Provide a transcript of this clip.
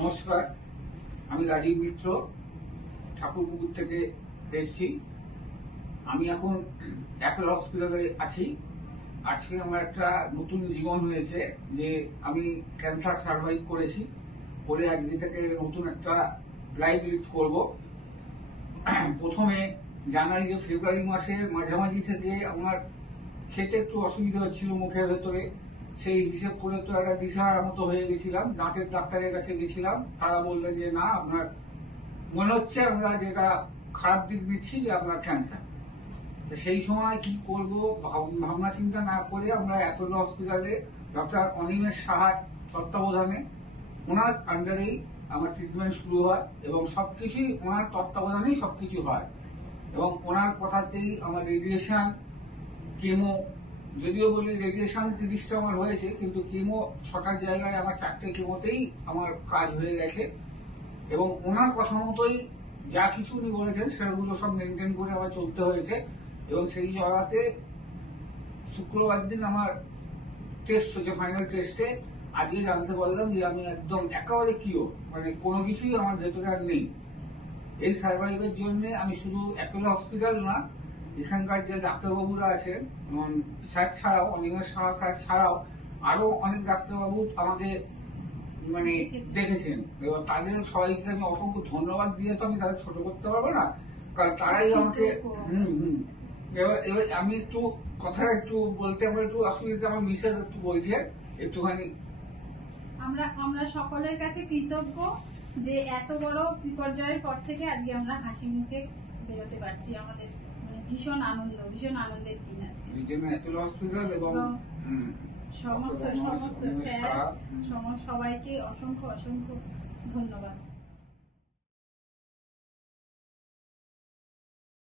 নমস্কার, আমি রাজীব মিত্র ঠাকুরপুকুর থেকে এসেছি। আমি এখন অ্যাপেল হসপিটালে আছি। আজকে আমার একটা নতুন জীবন হয়েছে যে আমি ক্যান্সার সার্ভাইভ করেছি, করে আজকে থেকে নতুন একটা লাইফ লিড করব। প্রথমে জানাই যে ফেব্রুয়ারি মাসের মাঝামাঝি থেকে আমার খেতে একটু অসুবিধা হচ্ছিল মুখের ভেতরে। সেই হিসেব করে তো একটা দিশাহারা মতো হয়ে গেছিলাম। দাঁতের ডাক্তারের কাছে গেছিলাম, তারা বললেন যে না, আপনার মনে হচ্ছে আমরা যেটা খারাপ দিক দিচ্ছি যে আপনার ক্যান্সার। সেই সময় কি করব ভাবনা চিন্তা না করে আমরা অ্যাপোলো হসপিটালে ডক্টর অনিমেষ সাহার তত্ত্বাবধানে, ওনার আন্ডারেই আমার ট্রিটমেন্ট শুরু হয় এবং সবকিছুই ওনার তত্ত্বাবধানেই সবকিছু হয়। এবং ওনার কথাতেই আমার রেডিয়েশন, কেমো, যদিও বলি রেডিয়েশন 30টা আমার হয়েছে, কিন্তু কেমো 6টার জায়গায় আমার 4টে কেমোতেই আমার কাজ হয়ে গেছে। এবং ওনার কথা মতোই যা কিছু উনি বলেছেন সেগুলো সব মেনটেন করে আমার চলতে হয়েছে। এবং সেই জায়গাতে শুক্রবার দিন আমার টেস্ট হচ্ছে, ফাইনাল টেস্টে আজকে জানতে পারলাম যে আমি একদম একেবারে কিও, মানে কোনো কিছুই আমার ভেতরে আর নেই। এই সার্ভাইভের জন্য আমি শুধু অ্যাপোলো হসপিটাল না, এখানকার যে ডাক্তারবাবুরা আছেন, স্যার ছাড়াও, অনিমেষ সাহা স্যার ছাড়াও আরো অনেক ডাক্তারবাবু আমাকে মানে দেখেছেন। এবার তাদের সবাইকে আমি অসংখ্য ধন্যবাদ দিয়ে তো আমি তাদের ছোট করতে পারবো না, কারণ তারাই আমাকে এবার আমি একটু কথাটা একটু বলতে আমার একটু অসুবিধা, আমার মিসেস একটু বলছে একটুখানি। আমরা সকলের কাছে কৃতজ্ঞ যে এত বড় বিপর্যয়ের পর থেকে আজকে আমরা হাসি মুখে বেরোতে পারছি। আমাদের ভীষণ আনন্দের দিন আজকে। অ্যাপোলো হসপিটাল এবং সমস্ত স্যার সবাইকে অসংখ্য